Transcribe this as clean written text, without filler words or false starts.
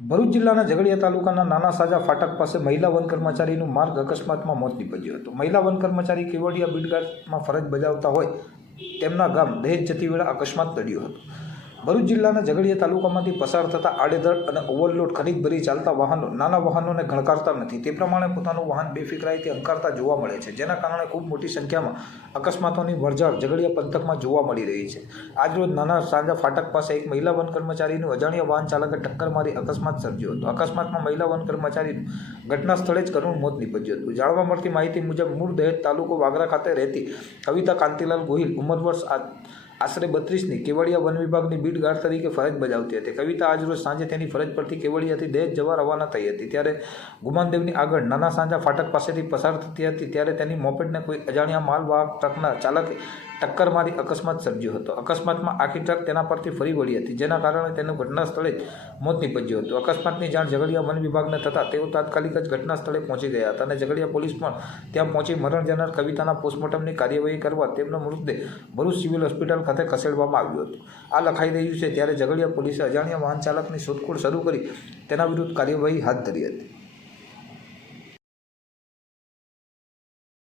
ભરૂચ જિલ્લાના ઝઘડિયા તાલુકાના નાના સાજા ફાટક પાસે મહિલા વન કર્મચારીનું માર્ગ અકસ્માતમાં મોત નીપજ્યું હતું। મહિલા વન કર્મચારી કેવડિયા બીડગામમાં ફરજ બજાવતા હોય તેમના ગામ દહેજ જતી વેળા અકસ્માત નડ્યો હતો। ભરૂચ જિલ્લાના ઝઘડિયા તાલુકામાંથી પસાર થતા આડેધડ અને ઓવરલોડ ખનીજ ભરી ચાલતા વાહનો નાના વાહનોને ગણકારતા નથી, તે પ્રમાણે પોતાનું વાહન બેફિકરાઈથી હંકારતા જોવા મળે છે, જેના કારણે ખૂબ મોટી સંખ્યામાં અકસ્માતોની વરઝાળ ઝઘડિયા પંથકમાં જોવા મળી રહી છે। આજરોજ નાના સાંજા ફાટક પાસે એક મહિલા વન કર્મચારીનું અજાણ્યા વાહન ચાલકે ટક્કર મારી અકસ્માત સર્જ્યો હતો। અકસ્માતમાં મહિલા વન કર્મચારીનું ઘટના સ્થળે જ કરુણ મોત નીપજ્યું હતું। જાણવા મળતી માહિતી મુજબ મૂળ દહેજ તાલુકો વાગરા ખાતે રહેતી કવિતા કાંતિલાલ ગોહિલ ઉંમર વર્ષ આશરે 32ની કેવડિયા વન વિભાગની બીટ ગાર્ડ તરીકે ફરજ બજાવતી હતી। કવિતા આજરોજ સાંજે તેની ફરજ પરથી કેવડિયાથી દહેજ જવા રવાના થઈ હતી, ત્યારે ગુમાનદેવની આગળ નાના સાંજા ફાટક પાસેથી પસાર થતી હતી, ત્યારે તેની મોપેડને કોઈ અજાણ્યા માલવાહક ટ્રકના ચાલકે ટક્કર મારી અકસ્માત સર્જ્યો હતો। અકસ્માતમાં આખી ટ્રક તેના પરથી ફરી વળી હતી, જેના કારણે તેનું ઘટના સ્થળે જ મોત નીપજ્યું હતું। અકસ્માતની જાણ ઝઘડિયા વન વિભાગને થતાં તેઓ તાત્કાલિક જ ઘટના સ્થળે પહોંચી ગયા હતા અને ઝઘડિયા પોલીસ પણ ત્યાં પહોંચી મરણ જનાર કવિતાના પોસ્ટમોર્ટમની કાર્યવાહી કરવા તેમનો મૃતદેહ ભરૂચ સિવિલ હોસ્પિટલ ખાતે ખસેડવામાં આવ્યો હતો। આ લખાઈ રહ્યું છે ત્યારે ઝઘડિયા પોલીસે અજાણ્યા વાહન ચાલકની શોધખોળ શરૂ કરી તેના વિરુદ્ધ કાર્યવાહી હાથ ધરી હતી।